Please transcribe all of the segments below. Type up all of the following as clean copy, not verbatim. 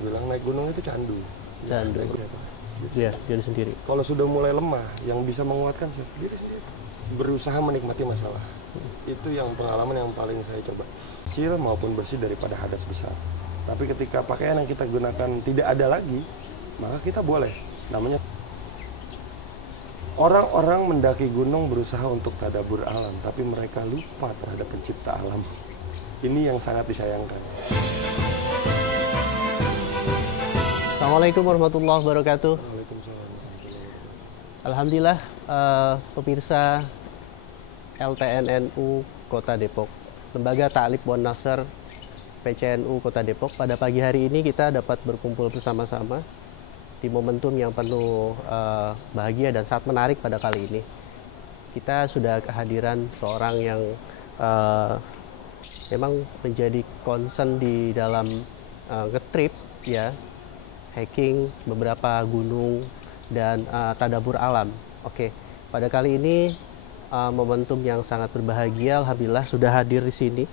Bilang naik gunung itu candu. Candu. Ya, diri sendiri. Kalau sudah mulai lemah, yang bisa menguatkan diri sendiri. Berusaha menikmati masalah. Itu yang pengalaman yang paling saya coba. Kecil maupun bersih daripada hadas besar. Tapi ketika pakaian yang kita gunakan tidak ada lagi, maka kita boleh. Namanya orang-orang mendaki gunung berusaha untuk tadabbur alam, tapi mereka lupa terhadap pencipta alam. Ini yang sangat disayangkan. Assalamualaikum warahmatullahi wabarakatuh. Waalaikumsalam. Alhamdulillah, pemirsa LTNNU Kota Depok, Lembaga Ta'lib Wan Nasr PCNU Kota Depok, pada pagi hari ini kita dapat berkumpul bersama-sama di momentum yang penuh bahagia dan sangat menarik pada kali ini. Kita sudah kehadiran seorang yang memang menjadi concern di dalam ngetrip, ya, hiking beberapa gunung dan tadabbur alam. Oke, pada kali ini momentum yang sangat berbahagia, alhamdulillah sudah hadir di sini,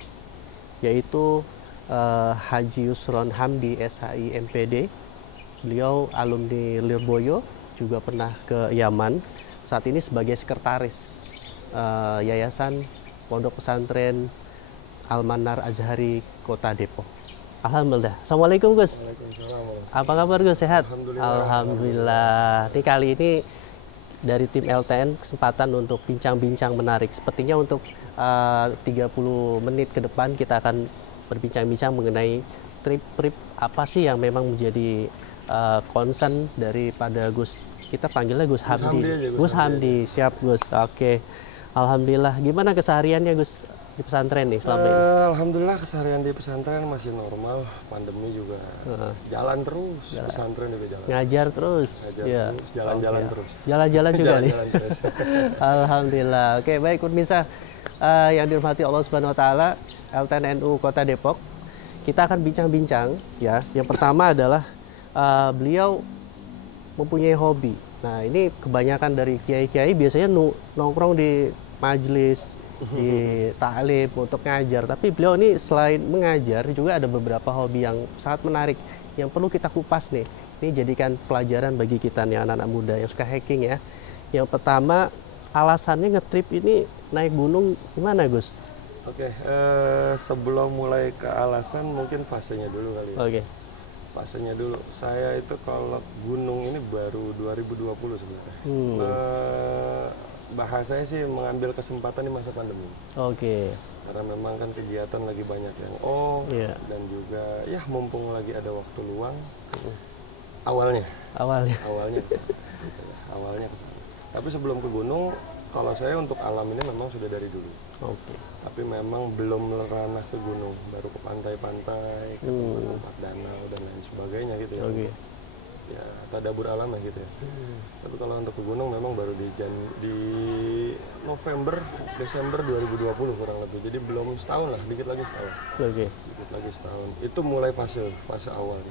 yaitu Haji Yusron Hamdi SHI MPD. Beliau alumni Lirboyo, juga pernah ke Yaman. Saat ini sebagai sekretaris Yayasan Pondok Pesantren Al-Manar Azhari Kota Depok. Alhamdulillah. Assalamualaikum Gus. Apa kabar Gus? Sehat? Alhamdulillah. Ini kali ini dari tim LTN kesempatan untuk bincang-bincang menarik. Sepertinya untuk 30 menit ke depan kita akan berbincang-bincang mengenai trip apa sih yang memang menjadi concern daripada Gus. Kita panggilnya Gus Hamdi. Gus Hamdi, siap Gus. Oke. Alhamdulillah. Gimana kesehariannya Gus di pesantren nih selama ini? Alhamdulillah keseharian di pesantren masih normal. Pandemi juga jalan terus. Pesantren juga jalan. Ngajar terus. Jalan-jalan terus. Jalan-jalan juga nih. Jalan terus. Alhamdulillah. Oke, baik pemirsa yang dirahmati Allah Subhanahu wa taala, LTNNU Kota Depok. Kita akan bincang-bincang, ya. Yang pertama adalah beliau mempunyai hobi. Nah, ini kebanyakan dari kiai-kiai biasanya nongkrong di majelis, di ta'lim untuk ngajar. Tapi beliau ini selain mengajar juga ada beberapa hobi yang sangat menarik yang perlu kita kupas nih. Ini jadikan pelajaran bagi kita nih anak-anak muda yang suka hiking ya. Yang pertama, alasannya ngetrip ini naik gunung gimana Gus? Oke, sebelum mulai ke alasan mungkin fasenya dulu kali ya. Oke. Fasenya dulu. Saya itu kalau gunung ini baru 2020 sebenarnya. Bahasanya sih mengambil kesempatan di masa pandemi. Oke. Karena memang kan kegiatan lagi banyak yang dan juga ya mumpung lagi ada waktu luang. Awalnya kesana. Tapi sebelum ke gunung, kalau saya untuk alam ini memang sudah dari dulu. Oke. Tapi memang belum ranah ke gunung, baru ke pantai-pantai, ke tempat danau dan lain sebagainya gitu ya. Oke. Ya tadabbur alam ya gitu ya. Tapi kalau untuk ke gunung memang baru di November, Desember 2020 kurang lebih. Jadi belum setahun lah, dikit lagi setahun. Oke. Dikit lagi setahun. Itu mulai fase awal.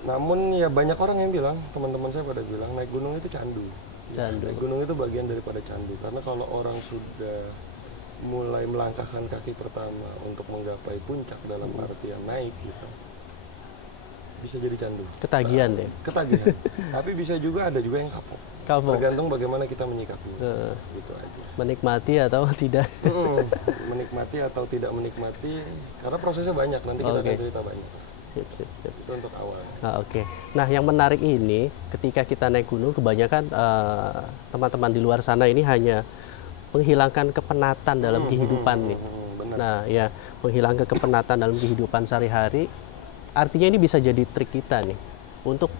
Namun ya banyak orang yang bilang, teman-teman saya pada bilang naik gunung itu candu. Naik gunung itu bagian daripada candu. Karena kalau orang sudah mulai melangkahkan kaki pertama untuk menggapai puncak dalam artian naik gitu, bisa jadi candu. Ketagihan deh. Ketagihan. Tapi bisa juga ada juga yang kapok. Tergantung bagaimana kita menyikapinya. Gitu aja. Menikmati atau tidak? Menikmati atau tidak menikmati, karena prosesnya banyak. Nanti kita akan cerita banyak. Sip. Itu untuk awal. Oke. Nah, yang menarik ini ketika kita naik gunung, kebanyakan teman-teman di luar sana ini hanya menghilangkan kepenatan dalam kehidupan nih. Benar. Nah, ya, menghilangkan kepenatan dalam kehidupan sehari-hari. Artinya ini bisa jadi trik kita nih untuk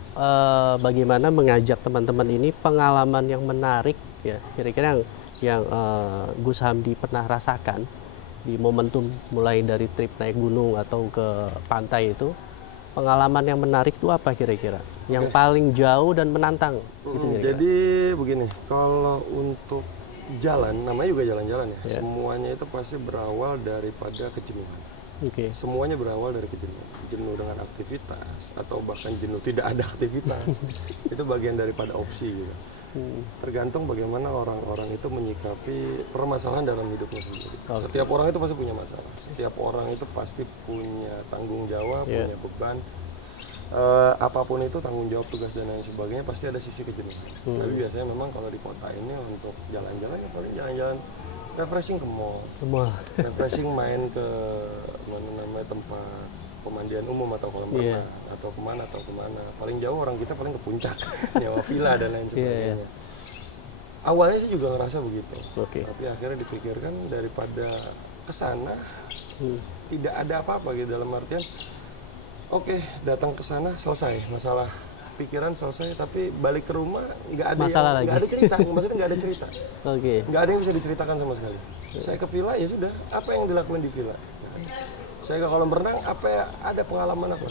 bagaimana mengajak teman-teman ini pengalaman yang menarik ya, kira-kira yang Gus Hamdi pernah rasakan di momentum mulai dari trip naik gunung atau ke pantai itu. Pengalaman yang menarik itu apa kira-kira? Yang paling jauh dan menantang gitu kira-kira. Jadi begini, kalau untuk jalan, namanya juga jalan-jalan ya. Semuanya itu pasti berawal daripada kejenuhan. Semuanya berawal dari kejenuhan. Jenuh dengan aktivitas atau bahkan jenuh tidak ada aktivitas. Itu bagian daripada opsi gitu. Tergantung bagaimana orang-orang itu menyikapi permasalahan dalam hidupnya sendiri. Setiap orang itu pasti punya masalah. Setiap orang itu pasti punya tanggung jawab, punya beban. Apapun itu tanggung jawab, tugas dan lain sebagainya pasti ada sisi kejenuhan. Tapi biasanya memang kalau di kota ini untuk jalan-jalan ya paling jalan-jalan refreshing ke mall, refreshing main ke mana namanya tempat pemandian umum atau kolam renang atau kemana. Paling jauh orang kita paling ke puncak, nyewa villa dan lain sebagainya. Awalnya sih juga ngerasa begitu, tapi akhirnya dipikirkan daripada kesana tidak ada apa-apa gitu, dalam artian datang ke sana selesai masalah pikiran selesai, tapi balik ke rumah nggak ada nggak ada cerita, maksudnya nggak ada cerita, nggak ada yang bisa diceritakan sama sekali. Saya ke villa ya sudah, apa yang dilakukan di villa? Saya ke kolam renang, apa ya, ada pengalaman apa?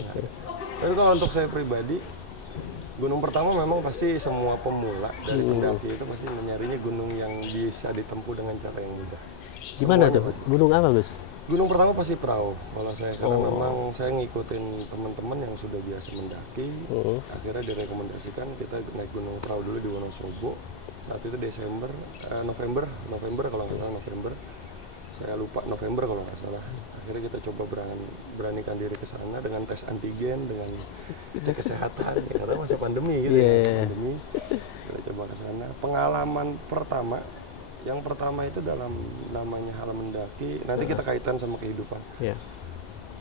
Tapi kalau untuk saya pribadi, gunung pertama memang pasti semua pemula dari pendaki itu pasti mencarinya gunung yang bisa ditempuh dengan cara yang mudah. Gimana tuh? Gunung apa, Gus? Gunung pertama pasti perahu kalau saya, karena memang saya ngikutin teman-teman yang sudah biasa mendaki. Akhirnya direkomendasikan kita naik gunung perahu dulu di Wonosobo. Saat itu November kalau nggak salah, November. Saya lupa, November kalau nggak salah. Akhirnya kita coba beranikan diri ke sana dengan tes antigen, dengan cek kesehatan, karena masa pandemi gitu pandemi. Kita coba ke sana. Pengalaman pertama, yang pertama itu dalam namanya hal mendaki, nanti kita kaitan sama kehidupan.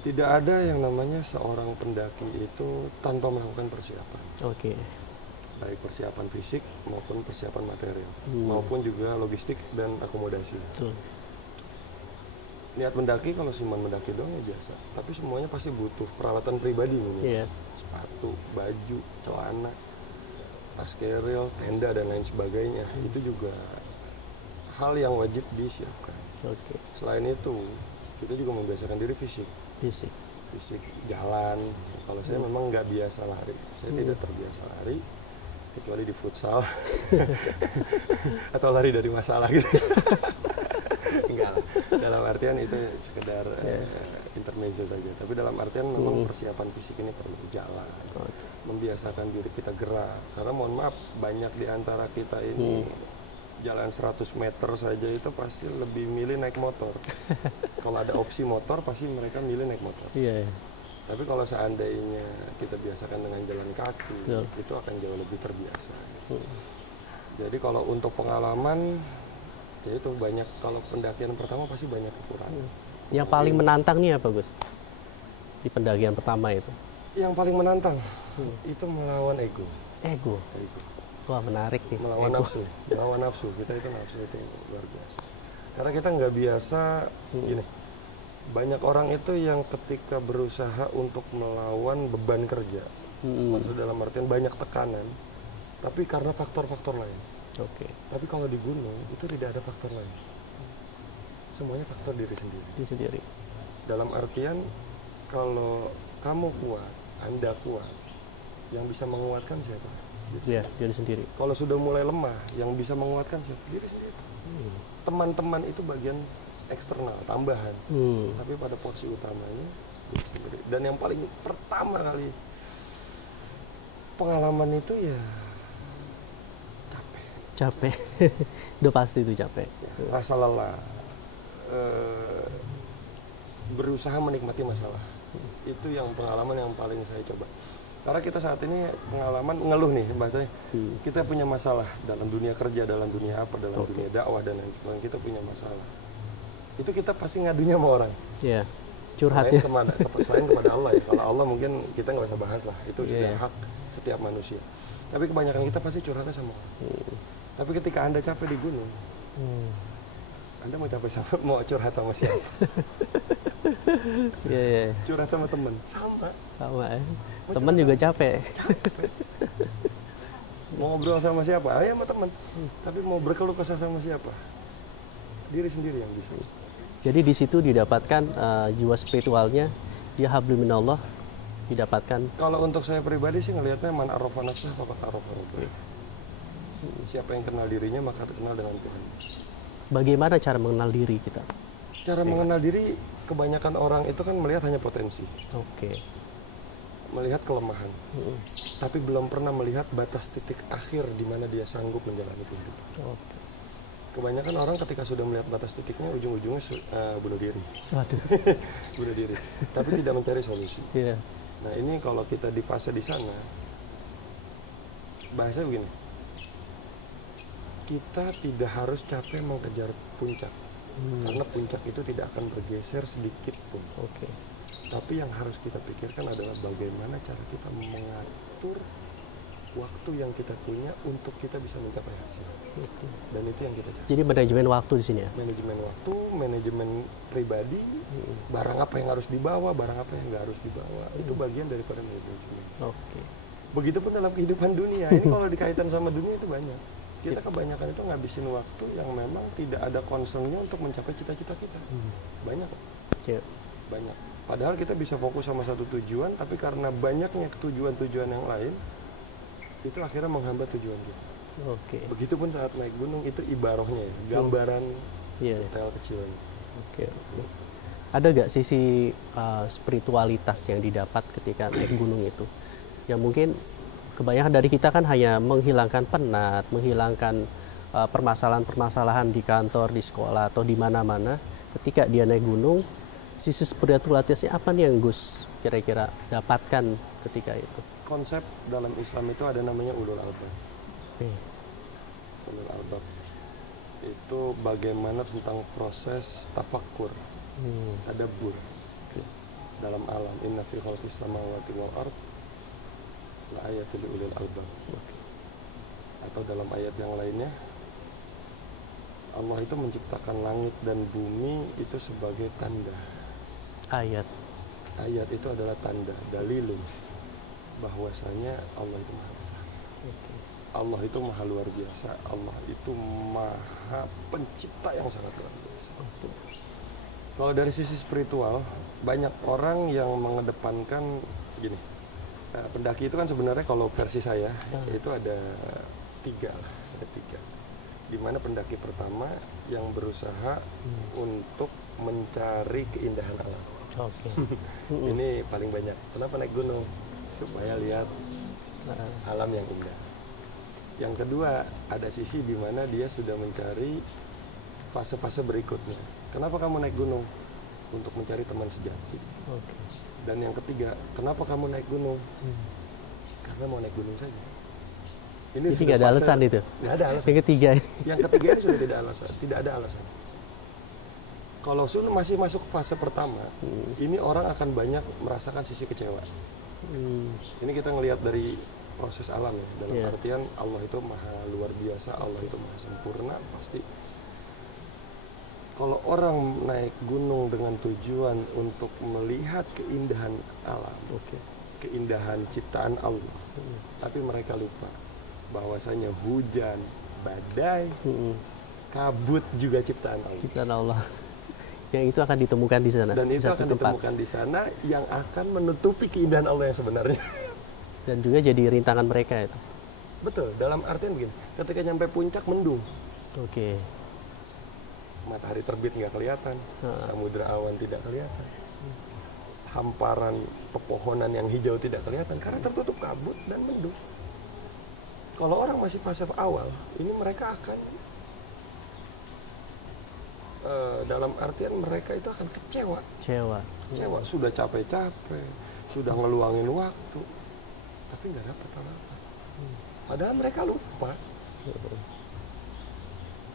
Tidak ada yang namanya seorang pendaki itu tanpa melakukan persiapan. Baik persiapan fisik maupun persiapan material, maupun juga logistik dan akomodasi. Niat mendaki, kalau cuma mendaki doang ya biasa, tapi semuanya pasti butuh peralatan pribadi, sepatu, baju, celana, tas keril, tenda dan lain sebagainya. Itu juga hal yang wajib disiapkan. Selain itu, kita juga membiasakan diri fisik jalan. Kalau saya memang nggak biasa lari, saya tidak terbiasa lari kecuali di futsal atau lari dari masalah gitu. Enggak, dalam artian itu sekedar intermezzo saja. Tapi dalam artian memang persiapan fisik ini perlu jalan, membiasakan diri kita gerak. Karena mohon maaf, banyak di antara kita ini jalan 100 meter saja itu pasti lebih milih naik motor. Kalau ada opsi motor, pasti mereka milih naik motor. Tapi kalau seandainya kita biasakan dengan jalan kaki, itu akan jauh lebih terbiasa. Jadi kalau untuk pengalaman, ya itu banyak. Kalau pendakian pertama pasti banyak kekurangan. Yang paling menantang nih apa, Gus? Di pendakian pertama itu? Yang paling menantang itu melawan ego. Wah, menarik nih. Melawan nafsu. Kita itu nafsu itu luar biasa. Karena kita nggak biasa gini. Banyak orang itu yang ketika berusaha untuk melawan beban kerja, maksudnya dalam artian banyak tekanan, tapi karena faktor-faktor lain. Tapi kalau di gunung itu tidak ada faktor lain. Semuanya faktor diri sendiri. Dalam artian kalau kamu kuat, Anda kuat, yang bisa menguatkan siapa? Diri sendiri. Kalau sudah mulai lemah, yang bisa menguatkan siapa? Diri sendiri. Teman-teman itu bagian eksternal, tambahan. Tapi pada porsi utamanya diri sendiri. Dan yang paling pertama kali pengalaman itu ya capek. Udah pasti itu capek. Rasa lelah, berusaha menikmati masalah. Itu yang pengalaman yang paling saya coba. Karena kita saat ini pengalaman ngeluh nih bahasanya. Kita punya masalah dalam dunia kerja, dalam dunia apa, dalam dunia dakwah dan lain sebagainya. Kita punya masalah. Itu kita pasti ngadunya sama orang. Curhat selain kepada Allah ya. Kalau Allah mungkin kita nggak usah bahas lah. Itu sudah hak setiap manusia. Tapi kebanyakan kita pasti curhatnya sama orang. Tapi ketika Anda capek di gunung, Anda mau curhat sama siapa? Curhat sama teman, sama ya. Teman juga capek. Mau ngobrol sama siapa? Ya sama teman. Tapi mau berkeluh kesah sama siapa? Diri sendiri yang bisa. Jadi di situ didapatkan jiwa spiritualnya, dia hablum minallah, didapatkan. Kalau untuk saya pribadi sih ngelihatnya man arafa nafsah faqad arafa rabbah. Siapa yang kenal dirinya maka kenal dengan Tuhan. Bagaimana cara mengenal diri kita? Cara mengenal diri, kebanyakan orang itu kan melihat hanya potensi. melihat kelemahan, tapi belum pernah melihat batas titik akhir di mana dia sanggup menjalani kehidupan. Oke. Kebanyakan orang ketika sudah melihat batas titiknya, ujung-ujungnya bunuh diri. Waduh. Bunuh diri, tapi tidak mencari solusi. Iya. Nah ini kalau kita di fase di sana, bahasa begini, kita tidak harus capek mengejar puncak, karena puncak itu tidak akan bergeser sedikit pun. Oke. Tapi yang harus kita pikirkan adalah bagaimana cara kita mengatur waktu yang kita punya untuk kita bisa mencapai hasil. Dan itu yang kita cari. Jadi manajemen waktu di sini ya? Manajemen waktu, manajemen pribadi, barang apa yang harus dibawa, barang apa yang nggak harus dibawa, itu bagian daripada manajemen. Oke. Begitupun dalam kehidupan dunia, ini kalau dikaitan sama dunia itu banyak. Kita kebanyakan itu ngabisin waktu yang memang tidak ada concernnya untuk mencapai cita-cita kita. Banyak. Iya. Banyak. Padahal kita bisa fokus sama satu tujuan, tapi karena banyaknya tujuan-tujuan yang lain, itu akhirnya menghambat tujuan kita. Oke. Begitupun saat naik gunung, itu ibarohnya ya, gambaran Iya. detail kecilnya. Oke. Ada gak sisi spiritualitas yang didapat ketika naik gunung itu? Yang mungkin kebanyakan dari kita kan hanya menghilangkan penat, menghilangkan permasalahan-permasalahan di kantor, di sekolah, atau di mana-mana. Ketika dia naik gunung, sisi spiritualitasnya apa nih yang Gus kira-kira dapatkan ketika itu? Konsep dalam Islam itu ada namanya ulul albab. Ulul albab itu bagaimana tentang proses tafakkur, tadabbur dalam alam. Inna fi khalqis samawati wal ard la ayatul ulil albab. Atau dalam ayat yang lainnya, Allah itu menciptakan langit dan bumi itu sebagai tanda. Ayat itu adalah tanda, dalilun, bahwasanya Allah itu maha besar. Allah itu maha luar biasa. Allah itu maha pencipta yang sangat luar biasa. Kalau dari sisi spiritual, banyak orang yang mengedepankan gini. Pendaki itu kan sebenarnya kalau versi saya itu ada tiga. Dimana pendaki pertama yang berusaha untuk mencari keindahan alam. Ini paling banyak. Kenapa naik gunung? Supaya lihat alam yang indah. Yang kedua, ada sisi di mana dia sudah mencari fase-fase berikutnya. Kenapa kamu naik gunung? Untuk mencari teman sejati. Dan yang ketiga, kenapa kamu naik gunung? Karena mau naik gunung saja. Ini nggak ada alasan itu? Nggak ada alasan. Yang ketiga ini sudah tidak ada alasan. Kalau sudah masih masuk fase pertama, ini orang akan banyak merasakan sisi kecewa. Ini kita ngelihat dari proses alam ya, dalam artian Allah itu maha luar biasa, Allah itu maha sempurna, pasti. Kalau orang naik gunung dengan tujuan untuk melihat keindahan alam, keindahan ciptaan Allah, tapi mereka lupa bahwasanya hujan, badai, kabut juga ciptaan Allah. Ciptaan Allah. Yang itu akan ditemukan di sana. Dan itu akan ditemukan di sana yang akan menutupi keindahan Allah yang sebenarnya. Dan juga jadi rintangan mereka itu. Betul, dalam artian begini, ketika nyampe puncak mendung. Matahari terbit nggak kelihatan, samudra awan tidak kelihatan, hamparan pepohonan yang hijau tidak kelihatan karena tertutup kabut dan mendung. Kalau orang masih fase awal, ini mereka akan dalam artian mereka itu akan kecewa. Sudah capek-capek, sudah ngeluangin waktu, tapi nggak dapat apa-apa. Padahal mereka lupa.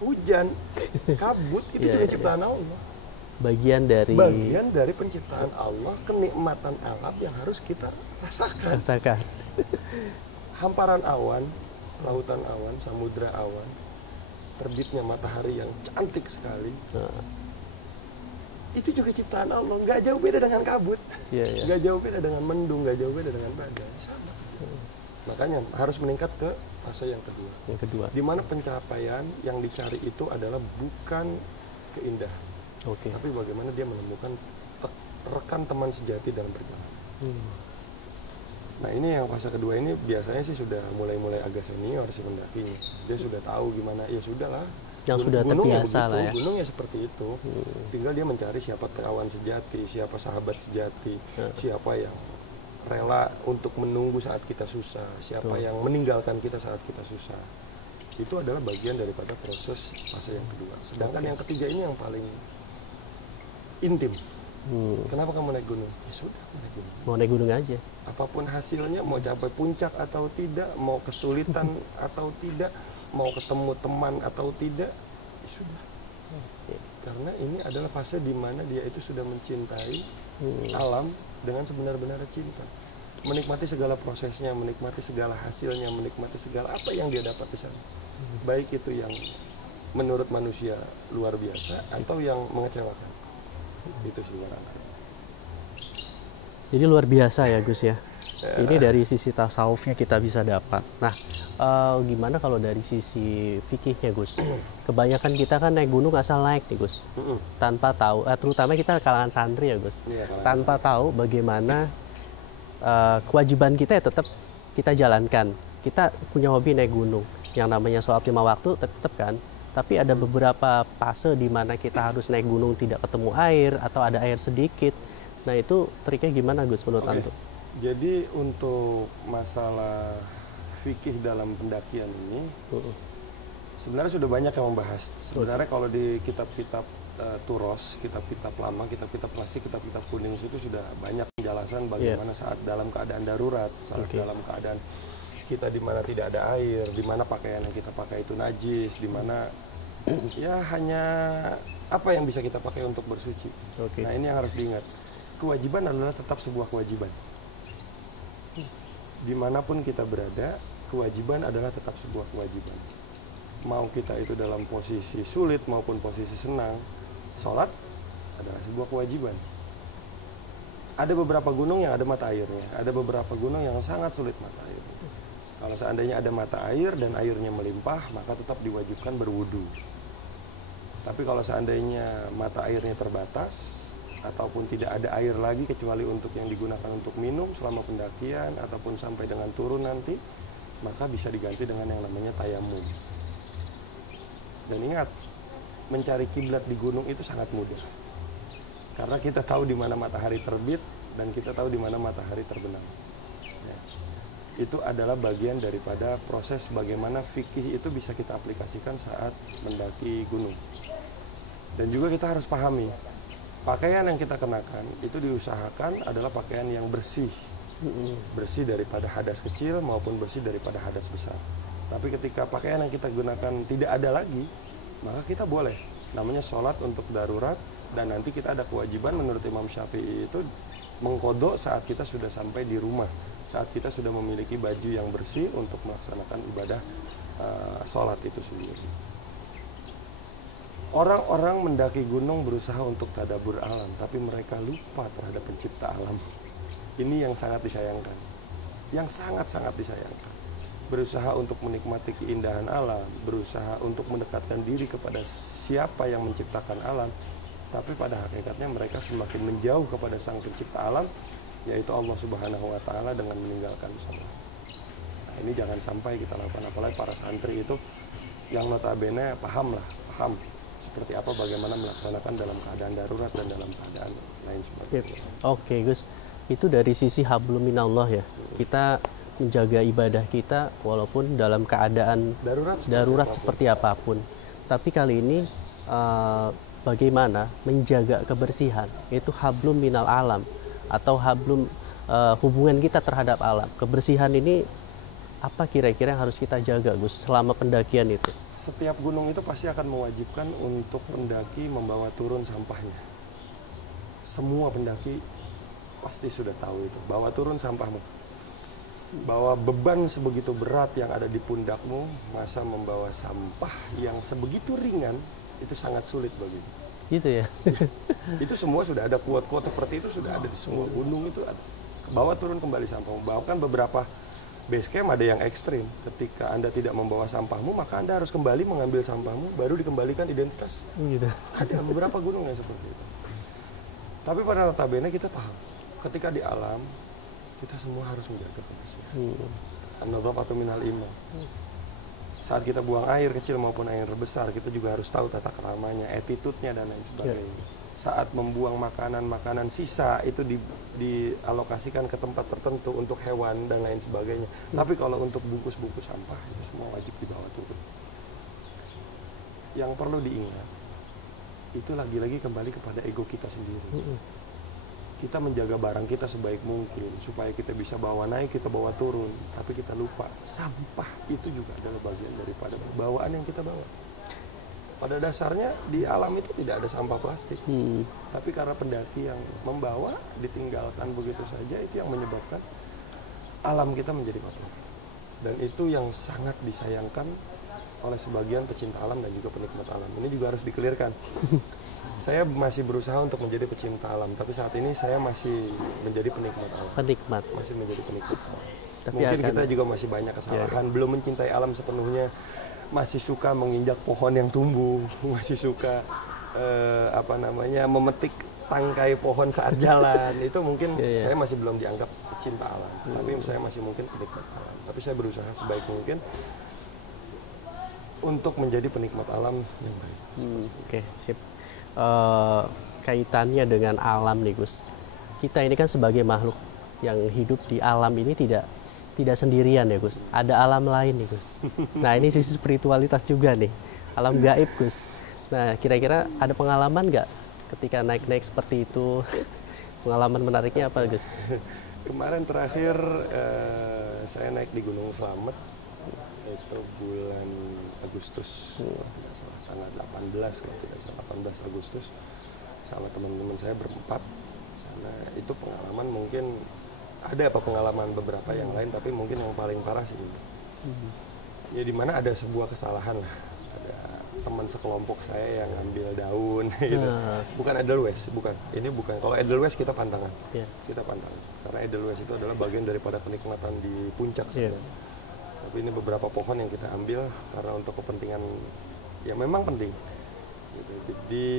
Hujan, kabut itu juga ciptaan Allah. Bagian dari penciptaan Allah, kenikmatan alam yang harus kita rasakan. Hamparan awan, lautan awan, samudra awan, terbitnya matahari yang cantik sekali. Itu juga ciptaan Allah, nggak jauh beda dengan kabut, nggak jauh beda dengan mendung, nggak jauh beda dengan badai, sama. Makanya harus meningkat ke fase yang kedua. Di mana pencapaian yang dicari itu adalah bukan keindahan, tapi bagaimana dia menemukan rekan teman sejati dalam perjalanan. Nah ini yang fase kedua ini biasanya sih sudah mulai agak senior si pendakinya. Dia sudah tahu gimana, ya sudahlah. Yang sudah terbiasa lah ya. Gunung ya seperti itu. Tinggal dia mencari siapa kawan sejati, siapa sahabat sejati, siapa yang rela untuk menunggu saat kita susah, siapa yang meninggalkan kita saat kita susah. Itu adalah bagian daripada proses fase yang kedua. Sedangkan yang ketiga ini yang paling intim. Kenapa kamu naik gunung? Ya sudah, aku naik gunung. Mau naik gunung aja. Apapun hasilnya, mau capai puncak atau tidak, mau kesulitan atau tidak, mau ketemu teman atau tidak, ya sudah. Karena ini adalah fase di mana dia itu sudah mencintai alam dengan sebenar-benarnya cinta. Menikmati segala prosesnya, menikmati segala hasilnya, menikmati segala apa yang dia dapat di sana. Baik itu yang menurut manusia luar biasa atau yang mengecewakan. Itu sih barangkali. Jadi luar biasa ya Gus ya. Ini dari sisi tasawufnya kita bisa dapat. Nah, gimana kalau dari sisi fikihnya Gus? Kebanyakan kita kan naik gunung asal naik nih Gus, tanpa tahu, terutama kita kalangan santri ya Gus, tanpa tahu bagaimana kewajiban kita ya tetap kita jalankan. Kita punya hobi naik gunung, yang namanya sholat 5 waktu tetap kan. Tapi ada beberapa fase di mana kita harus naik gunung tidak ketemu air atau ada air sedikit. Nah itu triknya gimana Gus menurut Antum? Jadi untuk masalah fikih dalam pendakian ini sebenarnya sudah banyak yang membahas. Sebenarnya kalau di kitab-kitab Turos, kitab-kitab lama, kitab-kitab klasik, kitab-kitab kuning itu sudah banyak penjelasan bagaimana saat dalam keadaan darurat, saat dalam keadaan kita di mana tidak ada air, di mana pakaian yang kita pakai itu najis, di mana ya hanya apa yang bisa kita pakai untuk bersuci. Nah ini yang harus diingat. Kewajiban adalah tetap sebuah kewajiban. Dimanapun kita berada, kewajiban adalah tetap sebuah kewajiban. Mau kita itu dalam posisi sulit maupun posisi senang, sholat adalah sebuah kewajiban. Ada beberapa gunung yang ada mata airnya, ada beberapa gunung yang sangat sulit mata airnya. Kalau seandainya ada mata air dan airnya melimpah, maka tetap diwajibkan berwudu. Tapi kalau seandainya mata airnya terbatas, ataupun tidak ada air lagi kecuali untuk yang digunakan untuk minum selama pendakian ataupun sampai dengan turun nanti, maka bisa diganti dengan yang namanya tayamum. Dan ingat, mencari kiblat di gunung itu sangat mudah. Karena kita tahu di mana matahari terbit dan kita tahu di mana matahari terbenam. Ya. Itu adalah bagian daripada proses bagaimana fikih itu bisa kita aplikasikan saat mendaki gunung. Dan juga kita harus pahami, pakaian yang kita kenakan itu diusahakan adalah pakaian yang bersih. Bersih daripada hadas kecil maupun bersih daripada hadas besar. Tapi ketika pakaian yang kita gunakan tidak ada lagi, maka kita boleh. Namanya sholat untuk darurat, dan nanti kita ada kewajiban menurut Imam Syafi'i itu mengkodok saat kita sudah sampai di rumah. Saat kita sudah memiliki baju yang bersih untuk melaksanakan ibadah sholat itu sendiri. Orang-orang mendaki gunung berusaha untuk tadabbur alam, tapi mereka lupa terhadap pencipta alam. Ini yang sangat disayangkan. Yang sangat-sangat disayangkan. Berusaha untuk menikmati keindahan alam, berusaha untuk mendekatkan diri kepada siapa yang menciptakan alam, tapi pada hakikatnya mereka semakin menjauh kepada sang pencipta alam, yaitu Allah Subhanahu wa Ta'ala, dengan meninggalkan sholat. Nah, ini jangan sampai kita lakukan, apalagi para santri itu yang notabene paham seperti apa bagaimana melaksanakan dalam keadaan darurat dan dalam keadaan lain seperti itu. Oke Gus, itu dari sisi hablum minallah ya. Kita menjaga ibadah kita walaupun dalam keadaan darurat seperti apapun. Tapi kali ini bagaimana menjaga kebersihan, itu hablum minal alam atau hablum hubungan kita terhadap alam. Kebersihan ini apa kira-kira yang harus kita jaga Gus selama pendakian itu? Setiap gunung itu pasti akan mewajibkan untuk pendaki membawa turun sampahnya. Semua pendaki pasti sudah tahu itu, bawa turun sampahmu. Bahwa beban sebegitu berat yang ada di pundakmu, masa membawa sampah yang sebegitu ringan, itu sangat sulit bagimu. Gitu ya? Itu semua sudah ada, quote-quote seperti itu sudah ada di semua gunung itu ada. Bawa turun kembali sampahmu. Bahkan beberapa base camp ada yang ekstrim. Ketika Anda tidak membawa sampahmu, maka Anda harus kembali mengambil sampahmu, baru dikembalikan identitas. Gitu. Ada beberapa gunung yang seperti itu. Tapi pada notabene kita paham, ketika di alam, kita semua harus menjaga kebersihan. An-nadhafatu minal iman. Saat kita buang air kecil maupun air besar, kita juga harus tahu tata keramanya, attitude-nya dan lain sebagainya. saat membuang makanan sisa itu dialokasikan ke tempat tertentu untuk hewan dan lain sebagainya. Tapi kalau untuk bungkus-bungkus sampah itu semua wajib dibawa turun. Yang perlu diingat itu lagi-lagi kembali kepada ego kita sendiri. Kita menjaga barang kita sebaik mungkin supaya kita bisa bawa naik, kita bawa turun. Tapi kita lupa sampah itu juga adalah bagian daripada bawaan yang kita bawa. Pada dasarnya di alam itu tidak ada sampah plastik, tapi karena pendaki yang membawa ditinggalkan begitu saja, itu yang menyebabkan alam kita menjadi kotor. Dan itu yang sangat disayangkan oleh sebagian pecinta alam dan juga penikmat alam. Ini juga harus dikelirkan. Saya masih berusaha untuk menjadi pecinta alam, tapi saat ini saya masih menjadi penikmat alam. Masih menjadi penikmat. Tapi mungkin kita juga masih banyak kesalahan, belum mencintai alam sepenuhnya. Masih suka menginjak pohon yang tumbuh, masih suka memetik tangkai pohon saat jalan. Itu mungkin saya masih belum dianggap pecinta alam, tapi saya masih mungkin penikmat alam. Tapi saya berusaha sebaik mungkin untuk menjadi penikmat alam yang baik. Oke, sip. Kaitannya dengan alam nih Gus. Kita ini kan sebagai makhluk yang hidup di alam ini tidak sendirian ya Gus, ada alam lain nih Gus. Nah ini sisi spiritualitas juga nih, alam gaib Gus. Nah kira-kira ada pengalaman nggak ketika naik-naik seperti itu? Pengalaman menariknya apa Gus? Kemarin terakhir saya naik di Gunung Slamet, itu bulan Agustus, tanggal 18 kalau tidak salah, 18 Agustus, sama teman-teman saya berempat. Sana itu pengalaman mungkin ada pengalaman beberapa yang lain, tapi mungkin yang paling parah sih ini. Ya dimana ada sebuah kesalahan lah, ada teman sekelompok saya yang ambil daun gitu. Bukan Edelweiss, bukan. Ini bukan. Kalau Edelweiss kita pantangan, kita pantangan. Karena Edelweiss itu adalah bagian daripada kenikmatan di puncak sebenarnya. Tapi ini beberapa pohon yang kita ambil karena untuk kepentingan yang memang penting. Gitu. Jadi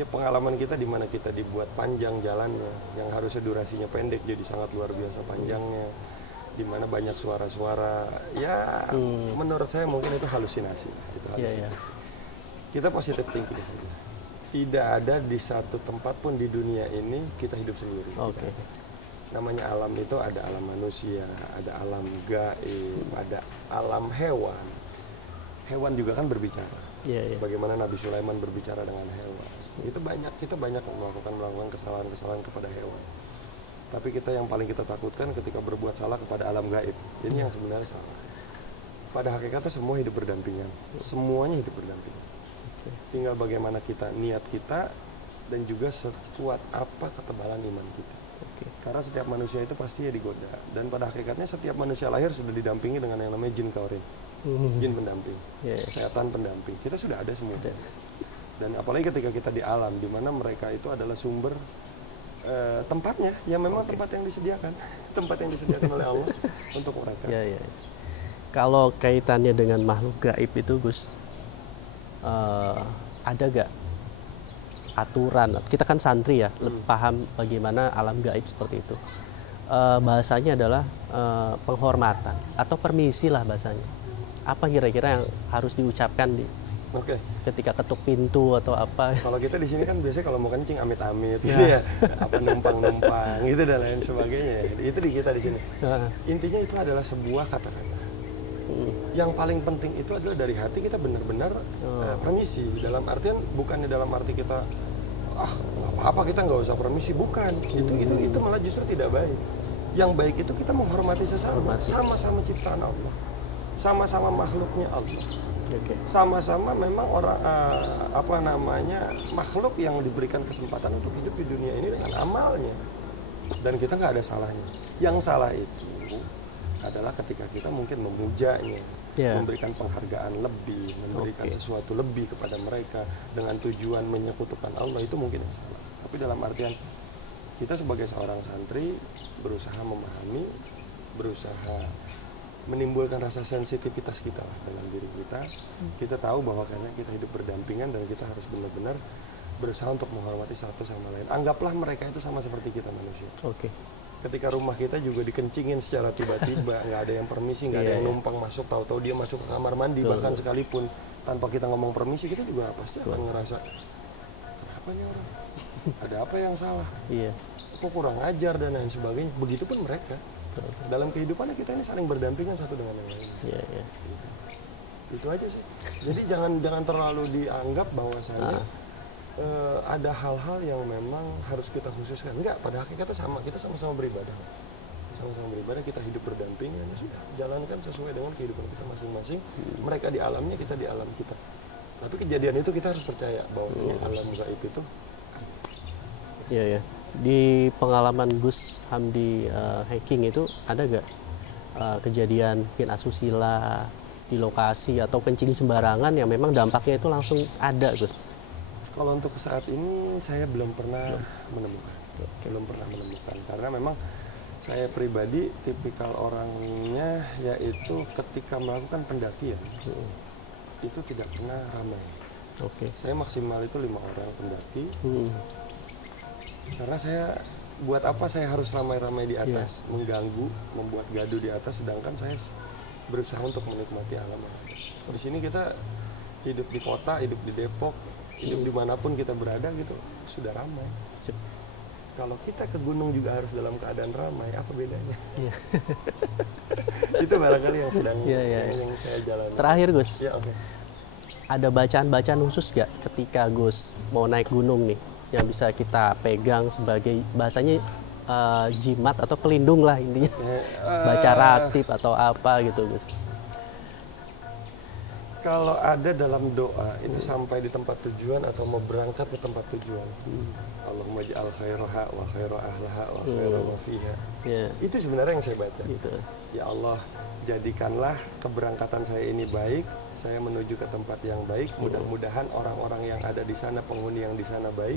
ya pengalaman kita di mana kita dibuat panjang jalannya, yang harusnya durasinya pendek jadi sangat luar biasa panjangnya, di mana banyak suara-suara. Ya menurut saya mungkin itu halusinasi. Itu halusinasi. Kita positif thinking saja. Tidak ada di satu tempat pun di dunia ini kita hidup sendiri. Namanya alam itu ada alam manusia, ada alam gaib, ada alam hewan. Hewan juga kan berbicara. Bagaimana Nabi Sulaiman berbicara dengan hewan. Itu kita banyak melakukan kesalahan-kesalahan kepada hewan. Tapi kita yang paling kita takutkan ketika berbuat salah kepada alam gaib. Ini yang sebenarnya salah. Pada hakikatnya semua hidup berdampingan. Semuanya hidup berdampingan. Tinggal bagaimana niat kita dan juga sekuat apa ketebalan iman kita. Karena setiap manusia itu pasti digoda. Dan pada hakikatnya setiap manusia lahir sudah didampingi dengan yang namanya jin kaurin. Jin pendamping, setan pendamping, kita sudah ada semua. Dan apalagi ketika kita di alam, di mana mereka itu adalah sumber tempatnya, yang memang tempat yang disediakan, oleh Allah untuk mereka. Kalau kaitannya dengan makhluk gaib itu Gus, ada gak aturan? Kita kan santri ya, paham bagaimana alam gaib seperti itu. Bahasanya adalah penghormatan atau permisi lah bahasanya. Apa kira-kira yang harus diucapkan ketika ketuk pintu atau apa? Kalau kita di sini kan biasanya kalau mau kencing amit-amit, apa numpang-numpang gitu dan lain sebagainya. Itu di kita di sini. Intinya itu adalah sebuah kata-kata. Yang paling penting itu adalah dari hati kita benar-benar permisi. Dalam artian bukannya dalam arti kita apa-apa kita nggak usah permisi, bukan. Itu malah justru tidak baik. Yang baik itu kita menghormati sesama, sama-sama ciptaan Allah. Sama-sama makhluknya Allah, sama-sama memang orang makhluk yang diberikan kesempatan untuk hidup di dunia ini dengan amalnya, dan kita nggak ada salahnya. Yang salah itu adalah ketika kita mungkin memujanya, memberikan penghargaan lebih, memberikan sesuatu lebih kepada mereka dengan tujuan menyekutukan Allah, itu mungkin yang salah. Tapi dalam artian kita sebagai seorang santri berusaha memahami, berusaha menimbulkan rasa sensitivitas kita dengan diri kita. Kita tahu bahwa karena kita hidup berdampingan dan kita harus benar-benar berusaha untuk menghormati satu sama lain. Anggaplah mereka itu sama seperti kita manusia. Ketika rumah kita juga dikencingin secara tiba-tiba, nggak ada yang permisi, nggak ada yang numpang masuk, tahu-tahu dia masuk ke kamar mandi, bahkan sekalipun tanpa kita ngomong permisi, kita juga pasti akan ngerasa kenapa nih orang. ada apa yang salah, Iya. kok kurang ajar dan lain sebagainya. Begitupun mereka. Dalam kehidupannya kita ini saling berdampingan satu dengan yang lain. Iya, iya. Itu aja sih. Jadi jangan terlalu dianggap bahwasannya ada hal-hal yang memang harus kita khususkan. Enggak, pada hakikatnya sama. Kita sama-sama beribadah. Sama-sama beribadah, kita hidup berdampingan. Ya sudah, jalankan sesuai dengan kehidupan kita masing-masing. Mereka di alamnya, kita di alam kita. Tapi kejadian itu kita harus percaya bahwa alam gaib itu. Iya, ya. Di pengalaman Gus Hamdi hiking itu ada gak kejadian mungkin asusila di lokasi atau kencing sembarangan yang memang dampaknya itu langsung ada, Gus? Kalau untuk saat ini saya belum pernah menemukan. Belum pernah menemukan karena memang saya pribadi tipikal orangnya yaitu ketika melakukan pendakian itu tidak pernah ramai. Saya maksimal itu 5 orang pendaki. Karena saya buat apa saya harus ramai-ramai di atas, mengganggu, membuat gaduh di atas, sedangkan saya berusaha untuk menikmati alam. Di sini kita hidup di kota, hidup di Depok, hidup dimanapun kita berada gitu sudah ramai. Kalau kita ke gunung juga harus dalam keadaan ramai, apa bedanya? Itu barangkali yang sedang yang saya jalani. Terakhir, Gus, ada bacaan-bacaan khusus gak ketika Gus mau naik gunung nih yang bisa kita pegang sebagai bahasanya jimat atau pelindung lah intinya, baca ratib atau apa gitu, Gus? Kalau ada dalam doa itu sampai di tempat tujuan atau mau berangkat ke tempat tujuan, Allahumma ja'al khairaha wa khaira ahlaha wa khaira ma fiha. Itu sebenarnya yang saya baca. Gitu. Ya Allah, jadikanlah keberangkatan saya ini baik, saya menuju ke tempat yang baik. Mudah-mudahan orang-orang yang ada di sana, penghuni yang di sana baik.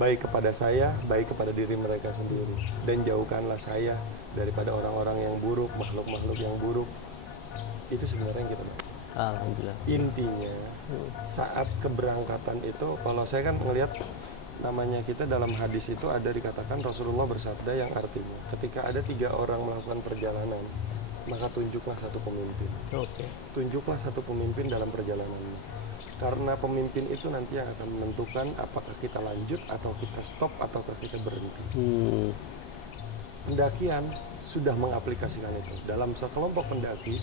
Baik kepada saya, baik kepada diri mereka sendiri. Dan jauhkanlah saya daripada orang-orang yang buruk, makhluk-makhluk yang buruk. Itu sebenarnya yang kita baca. Alhamdulillah. Intinya saat keberangkatan itu, kalau saya kan melihat namanya kita dalam hadis itu ada dikatakan Rasulullah bersabda yang artinya ketika ada 3 orang melakukan perjalanan, maka tunjuklah satu pemimpin. Tunjuklah satu pemimpin dalam perjalanan ini. Karena pemimpin itu nanti yang akan menentukan apakah kita lanjut atau kita stop ataukah kita berhenti. Pendakian sudah mengaplikasikan itu. Dalam sekelompok pendaki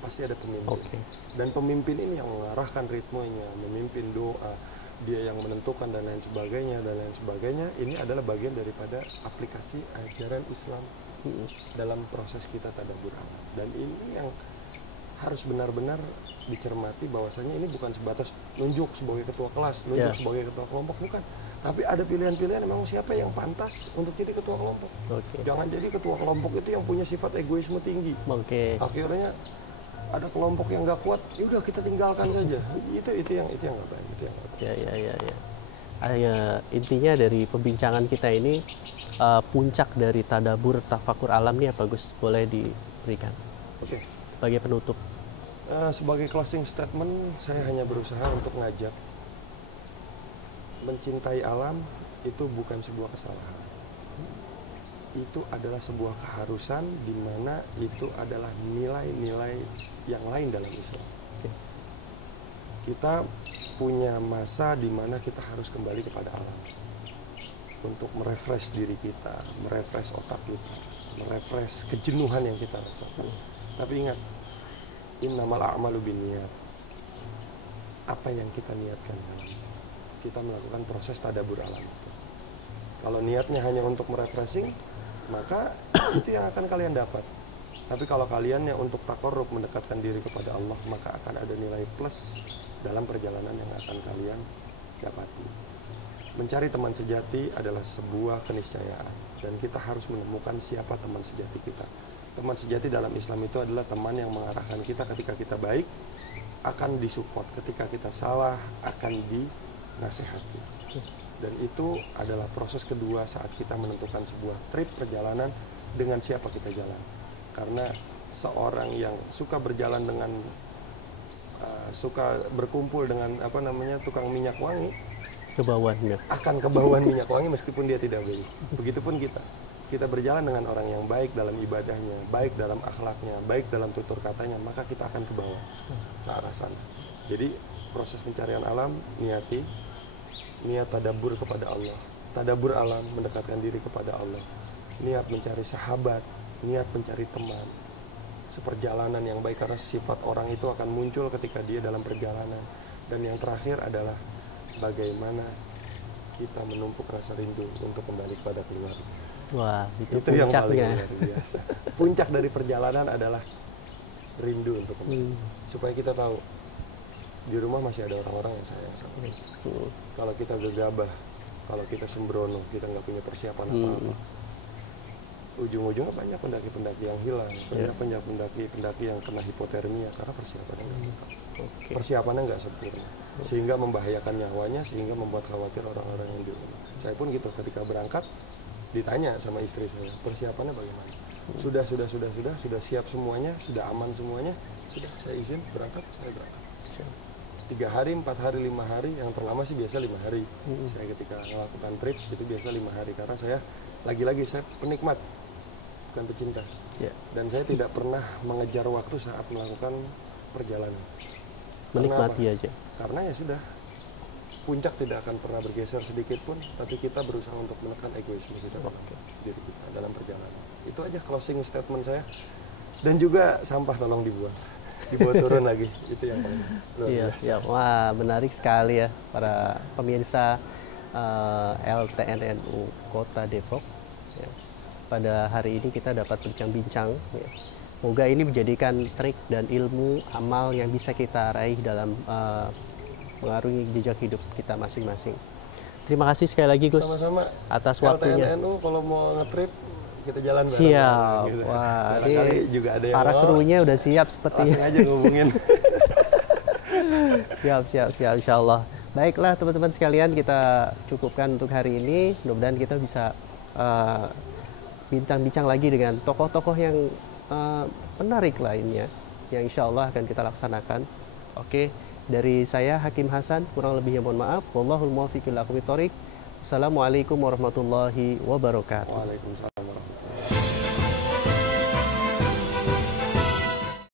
pasti ada pemimpin. Dan pemimpin ini yang mengarahkan ritmenya, memimpin doa, dia yang menentukan dan lain sebagainya. Ini adalah bagian daripada aplikasi ajaran Islam dalam proses kita tadabbur alam. Dan ini yang harus benar-benar dicermati bahwasanya ini bukan sebatas nunjuk sebagai ketua kelas, nunjuk sebagai ketua kelompok, bukan. Tapi ada pilihan-pilihan memang siapa yang pantas untuk jadi ketua kelompok. Jangan jadi ketua kelompok itu yang punya sifat egoisme tinggi. Akhirnya ada kelompok yang nggak kuat, yaudah kita tinggalkan saja. Itu yang nggak baik. Intinya dari pembincangan kita ini, puncak dari tadabbur tafakur alam ini apa, Gus? Boleh diberikan sebagai penutup. Sebagai closing statement, saya hanya berusaha untuk ngajak mencintai alam itu bukan sebuah kesalahan. Itu adalah sebuah keharusan, di mana itu adalah nilai-nilai yang lain dalam Islam. Kita punya masa di mana kita harus kembali kepada alam untuk merefresh diri kita, merefresh otak kita, merefresh kejenuhan yang kita rasakan. Tapi ingat, innamal a'malu binniyat. Apa yang kita niatkan dalam kita melakukan proses tadabbur alam itu. Kalau niatnya hanya untuk merefreshing, maka itu yang akan kalian dapat. Tapi kalau kalian yang untuk takarrub, mendekatkan diri kepada Allah, maka akan ada nilai plus dalam perjalanan yang akan kalian dapati. Mencari teman sejati adalah sebuah keniscayaan, dan kita harus menemukan siapa teman sejati kita. Teman sejati dalam Islam itu adalah teman yang mengarahkan kita ketika kita baik, akan disupport, ketika kita salah akan dinasehati. Dan itu adalah proses kedua saat kita menentukan sebuah trip perjalanan dengan siapa kita jalan. Karena seorang yang suka berjalan dengan suka berkumpul dengan tukang minyak wangi, akan kebauan minyak wangi meskipun dia tidak baik. Begitupun kita berjalan dengan orang yang baik dalam ibadahnya, baik dalam akhlaknya, baik dalam tutur katanya, maka kita akan ke bawah ke arah sana. Jadi proses pencarian alam, niati, niat tadabbur kepada Allah, tadabbur alam, mendekatkan diri kepada Allah, niat mencari sahabat, niat mencari teman, seperjalanan yang baik, karena sifat orang itu akan muncul ketika dia dalam perjalanan. Dan yang terakhir adalah bagaimana kita menumpuk rasa rindu untuk kembali kepada keluarga. Wah, itu yang paling puncaknya. luar biasa. Puncak dari perjalanan adalah rindu untuk kembali. Supaya kita tahu di rumah masih ada orang-orang yang sayang sama kita. Kalau kita gegabah, kalau kita sembrono, kita nggak punya persiapan apa-apa, ujung-ujungnya banyak pendaki-pendaki yang hilang, banyak pendaki-pendaki yang kena hipotermia karena persiapannya nggak lengkap. Persiapannya nggak sempurna, sehingga membahayakan nyawanya, sehingga membuat khawatir orang-orang yang di rumah. Saya pun gitu, ketika berangkat ditanya sama istri saya, persiapannya bagaimana? Sudah siap semuanya, sudah aman semuanya, sudah saya izin berangkat, saya berangkat. 3 hari, 4 hari, 5 hari, yang terlama sih biasa 5 hari. Saya ketika melakukan trip itu biasa 5 hari, karena saya lagi-lagi saya penikmat, bukan pecinta. Dan saya tidak pernah mengejar waktu saat melakukan perjalanan. Menikmati aja. Karena ya sudah, puncak tidak akan pernah bergeser sedikit pun, tapi kita berusaha untuk menekan egoisme kita dalam diri kita dalam perjalanan. Itu aja closing statement saya. Dan juga sampah tolong dibuang turun lagi, itu yang paling luar biasa. Wah, menarik sekali ya para pemirsa LTNNU Kota Depok. Ya. Pada hari ini kita dapat bincang-bincang. Ya. Semoga ini menjadikan trik dan ilmu amal yang bisa kita raih dalam mengarungi jejak hidup kita masing-masing. Terima kasih sekali lagi Gus. Sama-sama. Atas waktunya. LTNNU kalau mau nge-trip kita jalan bareng. Siap. Gitu. Wah, ini juga ada yang para krunya udah siap sepertinya. Langsung aja ngubungin. siap insyaallah. Baiklah teman-teman sekalian, kita cukupkan untuk hari ini. Mudah-mudahan kita bisa bincang-bincang lagi dengan tokoh-tokoh yang menarik lainnya yang insyaallah akan kita laksanakan. Oke, dari saya Hakim Hasan, kurang lebihnya mohon maaf. Wallahul muwaffiq ila aqwamit thoriq. Assalamualaikum warahmatullahi wabarakatuh. Waalaikumsalam.